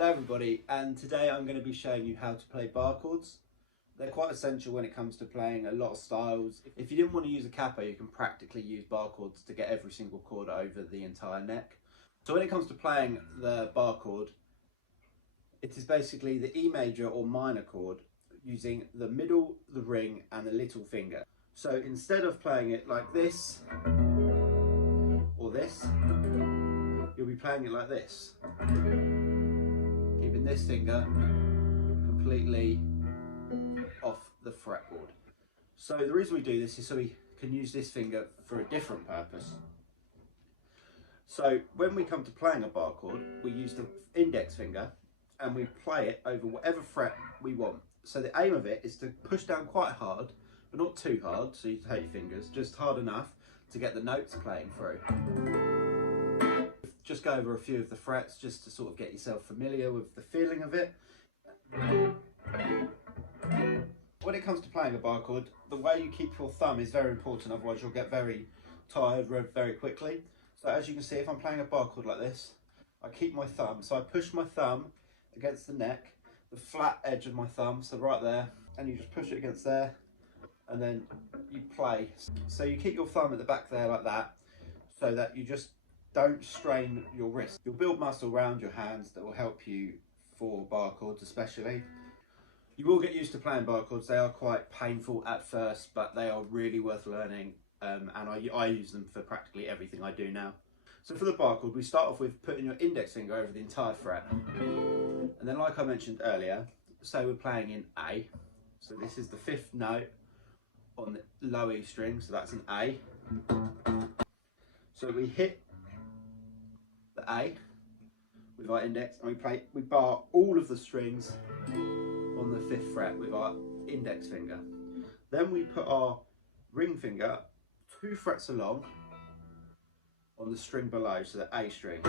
Hello everybody, and today I'm going to be showing you how to play bar chords. They're quite essential when it comes to playing a lot of styles. If you didn't want to use a capo, you can practically use bar chords to get every single chord over the entire neck. So when it comes to playing the bar chord, it is basically the E major or minor chord using the middle, the ring and the little finger. So instead of playing it like this or this, you'll be playing it like this, keeping this finger completely off the fretboard. So the reason we do this is so we can use this finger for a different purpose. So when we come to playing a bar chord, we use the index finger and we play it over whatever fret we want. So the aim of it is to push down quite hard, but not too hard, so you hurt your fingers, just hard enough to get the notes playing through. Just go over a few of the frets just to sort of get yourself familiar with the feeling of it. When it comes to playing a bar chord, the way you keep your thumb is very important, otherwise you'll get very tired very quickly. So as you can see, if I'm playing a bar chord like this, I keep my thumb, so I push my thumb against the neck, the flat edge of my thumb, so right there, and you just push it against there, and then you play. So you keep your thumb at the back there like that, so that you just don't strain your wrist. You'll build muscle around your hands that will help you for bar chords especially. You will get used to playing bar chords. They are quite painful at first, but they are really worth learning, and I use them for practically everything I do now. So for the bar chord, we start off with putting your index finger over the entire fret. And then like I mentioned earlier, say we're playing in A. So this is the 5th note on the low E string, so that's an A. So we hit the A with our index and we bar all of the strings on the 5th fret with our index finger. Then we put our ring finger 2 frets along on the string below, so the A string.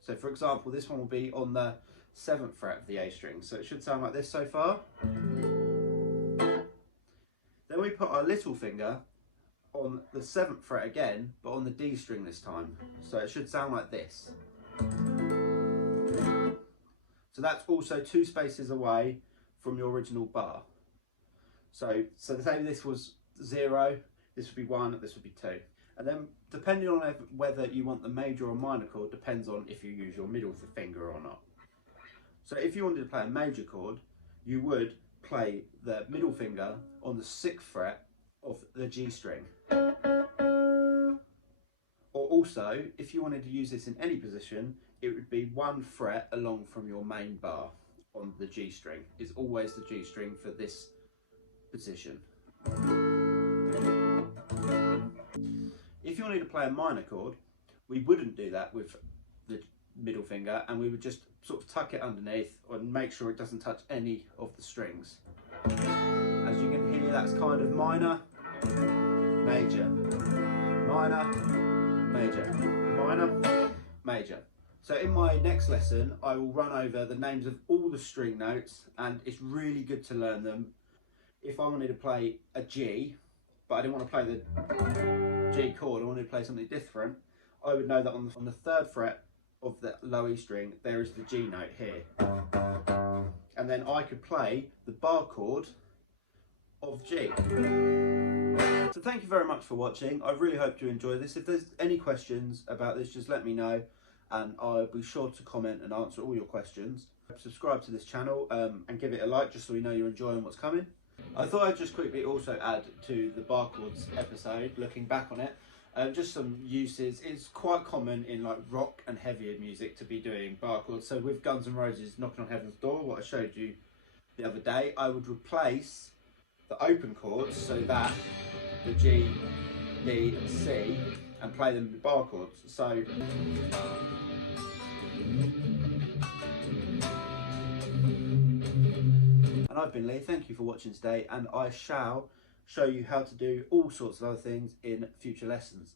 So for example, this one will be on the 7th fret of the A string, so it should sound like this so far. Then we put our little finger on the 7th fret again, but on the D string this time, so it should sound like this. So that's also 2 spaces away from your original bar. So say this was 0, this would be 1, this would be 2. And then depending on whether you want the major or minor chord depends on if you use your middle finger or not. So if you wanted to play a major chord, you would play the middle finger on the 6th fret of the G string. Or also, if you wanted to use this in any position, it would be 1 fret along from your main bar on the G string. It's always the G string for this position. If you wanted to play a minor chord, we wouldn't do that with the middle finger, and we would just sort of tuck it underneath and make sure it doesn't touch any of the strings. As you can hear, that's kind of minor, major, minor, major, minor, major. So in my next lesson, I will run over the names of all the string notes, and it's really good to learn them. If I wanted to play a G, but I didn't want to play the G chord, I wanted to play something different, I would know that on the 3rd fret of the low E string, there is the G note here. And then I could play the bar chord of G. So thank you very much for watching. I really hope you enjoyed this. If there's any questions about this, just let me know, and I'll be sure to comment and answer all your questions. Subscribe to this channel and give it a like just so we know you're enjoying what's coming. I thought I'd just quickly also add to the bar chords episode, looking back on it, just some uses. It's quite common in like rock and heavier music to be doing bar chords. So with Guns N' Roses Knocking on Heaven's Door, what I showed you the other day, I would replace the open chords, so that the G, D and C, and play them with bar chords. So and I've been Lee, thank you for watching today, and I shall show you how to do all sorts of other things in future lessons.